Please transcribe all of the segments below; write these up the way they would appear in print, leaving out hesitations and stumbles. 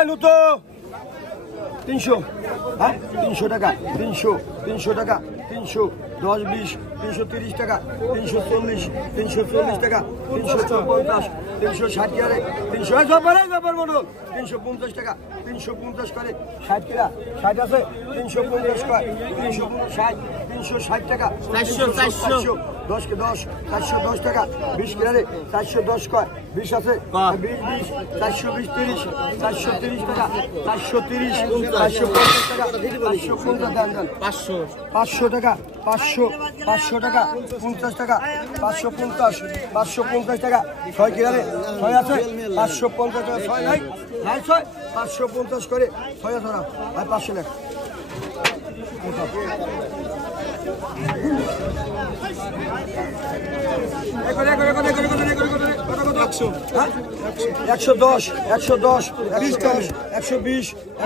আলু তো 300, হ্যাঁ 300 টাকা, 300 টাকা, 300, 10, 20, 330 টাকা, 340 টাকা, 350, 360 করে, 350 টাকা, 350 করে 60 টাকা, 60 আছে 350 কয়, 360 টাকা, 400, 10 কে 10, 410 টাকা, 20 করে 410 কয়, 20 আছে 20, 420, 30, 430 টাকা, 430, 450 টাকা, 450 দেন 500 টাকা, 500 টাকা, 50 টাকা, 550 টাকা, 6 কিরারে 6 আছে 550 টাকা, 6 নাই 550 করে 6 ধরা আর 500 টাকা। একশো দশ, 120,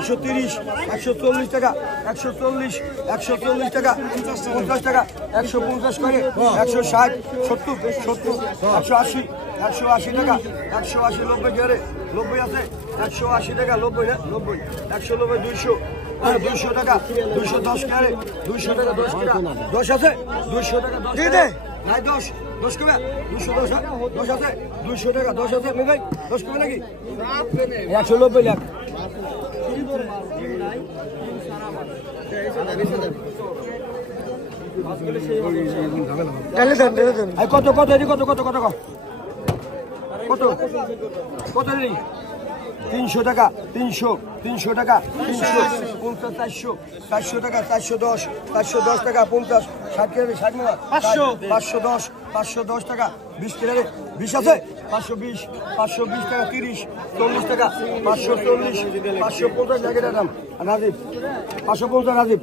130, 140 টাকা, 140 টাকা, 50 টাকা, 150 করে 160, 70, 180 টাকা, 180, 90 গেলে 90 আছে 180 টাকা, 90 না 90, 190, 200 টাকা, 210 গেলে 200 টাকা, 10 টাকা, 10 আছে 200 টাকা, 10 নাই 10 কমে 210, 10 আছে 200 টাকা, 10 আছে ভাই 10 কমে নাকি 190 লাখ। কত কত কত কত কত কত কত নেই 300 টাকা, 300 টাকা, 350, 400 টাকা, 410 টাকা, 50, 60 510 টাকা, 20 কিলোরে 20 আছে 520 টাকা, 30, 40 টাকা, 540, 550 টাকা দাম রাজীব, 550 রাজীব।